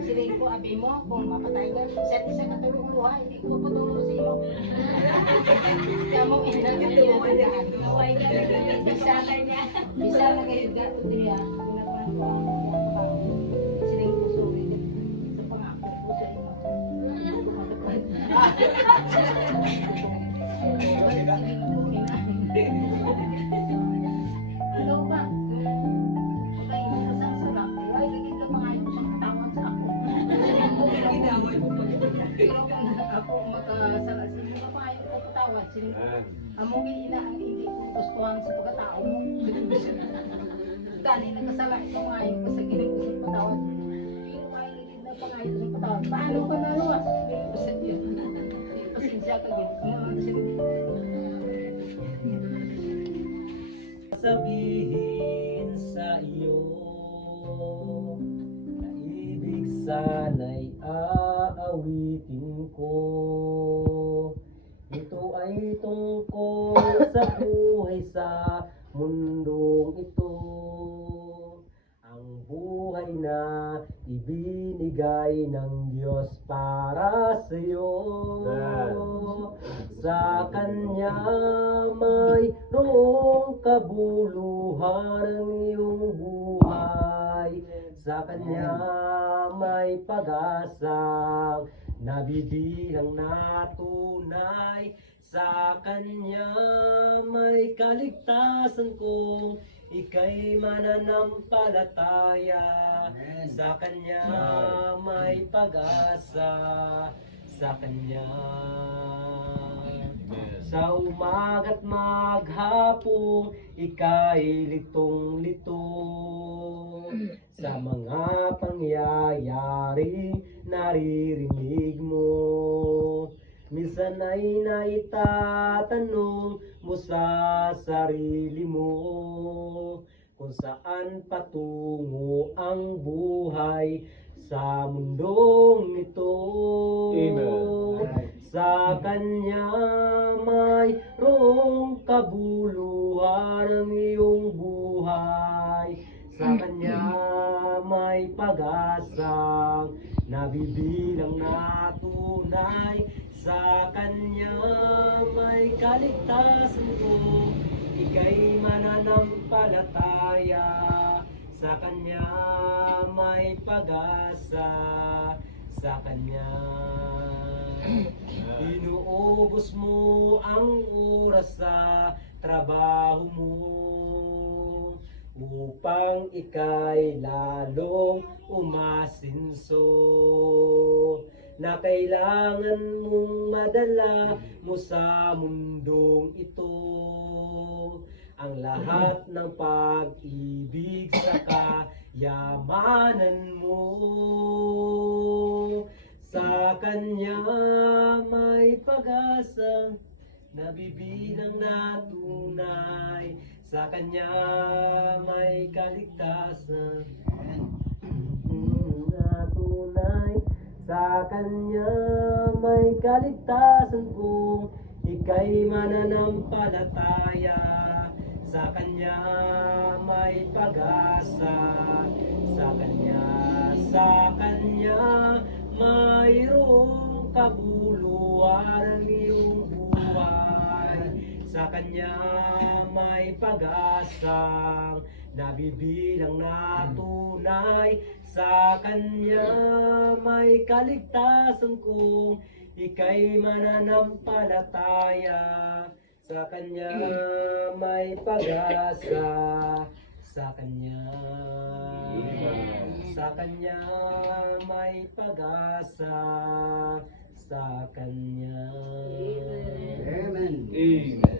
Siling ko, abi mo, kung mapatay ka, isa't isa ka tulong luha, hindi ko patulong sa iyo. Kaya mo, inagandaan. Bisa na kayo gato niya. Siling ko, sorry. Sa pangako ko sa iyo. Ano ba? Patay mo sa sarap. Ay, laging ka pangayon sa katawan sa ako. Pero kung ako makasalasin mo pa yung pagkatawad, among ina ang hindi ko gustuhan sa pagkatao mo. Dali, nagkasala ito ngayon ko sa giling ko sa patawad. Pero ay ligid na pangayon sa patawad. Paano ko naluwas? Pero ko sa iyo. Pasensya ka gini. Sabihin sa iyo na ibig sana'y aawitin ko. Ito ay tungkol sa buhay sa mundong ito. Ang buhay na ibinigay ng Diyos para sa iyo. Sa Kanya mayroong kabuluhan ang iyong buhay. Sa Kanya may pag-asang nabibilang na tunay. Sa Kanya may kaligtasan kung ika'y mananampalataya. Sa Kanya may pag-asa. Sa Kanya. Sa umaga't maghapon, ika'y litong-lito sa mga pangyayari naririnig mo. Minsan ay naitatanong mo sa sarili mo kung saan patungo ang buhay sa mundong ito. Sa Kanya mayroong kabuluhan ang iyong buhay. Sa Kanya may pag-asang nabibilang na tunay. Sa Kanya may kaligtasan kung ika'y mananampalataya. Sa Kanya may pag-asa. Sa Kanya inuubos mo ang oras sa trabaho mo upang ika'y lalong umasinso, na kailangan mong madala mo sa mundong ito ang lahat ng pag-ibig sa kayamanan mo. Sa Kanya may pag-asa, nabibilang na tunay. Sa Kanya may kaligtasan na tunay. Sa Kanya may kaligtasan kung ika'y mananampalataya. Sa Kanya may pag-asa. Sa Kanya mayroong kabuluhan ang iyong buhay. Sa Kanya may pag-asang nabibilang na tunay. Sa Kanya may kaligtasan kung ika'y mananampalataya. Sa Kanya may pag-asa. Sa Kanya may pag-asa. Sa Kanya. Amen. Amen.